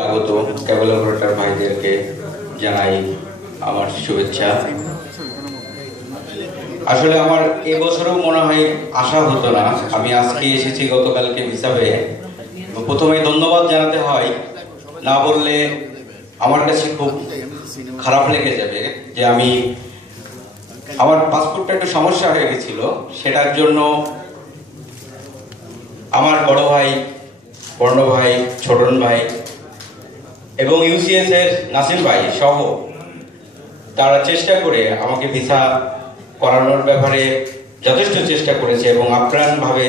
আগত কেবল অপারেটর ভাইদেরকে জানাই আমার শুভেচ্ছা। আসলে আমার এবছরও মনে হয় আশা হতো না, আমি আজকে এসেছি গতকালকে ভিসা পেয়ে। প্রথমে ধন্যবাদ জানাতে হয়, না বললে আমার কাছে খুব খারাপ লেগে যাবে যে আমার পাসপোর্টটা একটু সমস্যা হয়ে গেছিল, সেটার জন্য আমার বড় ভাই, বর্ণ ভাই, ছোটন ভাই এবং ইউসিএস এর নাসিম ভাই সহ তারা চেষ্টা করে আমাকে ভিসা করানোর ব্যাপারে যথেষ্ট চেষ্টা করেছে এবং আপ্রাণভাবে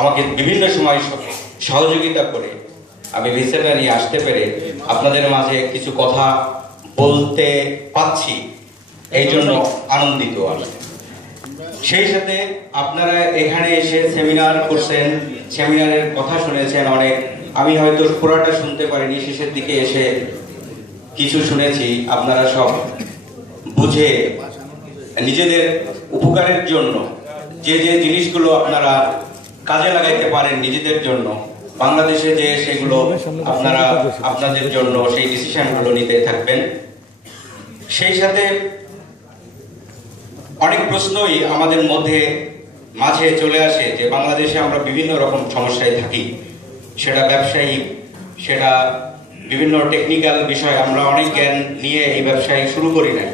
আমাকে বিভিন্ন সময় সহযোগিতা করে আমি ভিসাটা নিয়ে আসতে পেরে আপনাদের মাঝে কিছু কথা বলতে পাচ্ছি, এই জন্য আনন্দিত আমি। সেই সাথে আপনারা এখানে এসে সেমিনার করছেন, সেমিনারের কথা শুনেছেন অনেক। আমি হয়তো পুরোটা শুনতে পারিনি, শেষের দিকে এসে কিছু শুনেছি। আপনারা সব বুঝে নিজেদের উপকারের জন্য যে যে জিনিসগুলো আপনারা কাজে লাগাইতে পারেন নিজেদের জন্য, বাংলাদেশে যে সেগুলো আপনারা আপনাদের জন্য সেই ডিসিশনগুলো নিতে থাকবেন। সেই সাথে অনেক প্রশ্নই আমাদের মাঝে চলে আসে যে বাংলাদেশে আমরা বিভিন্ন রকম সমস্যায় থাকি, সেটা ব্যবসায়িক, সেটা বিভিন্ন টেকনিক্যাল বিষয়। আমরা অনেক জ্ঞান নিয়ে এই ব্যবসায় শুরু করি না,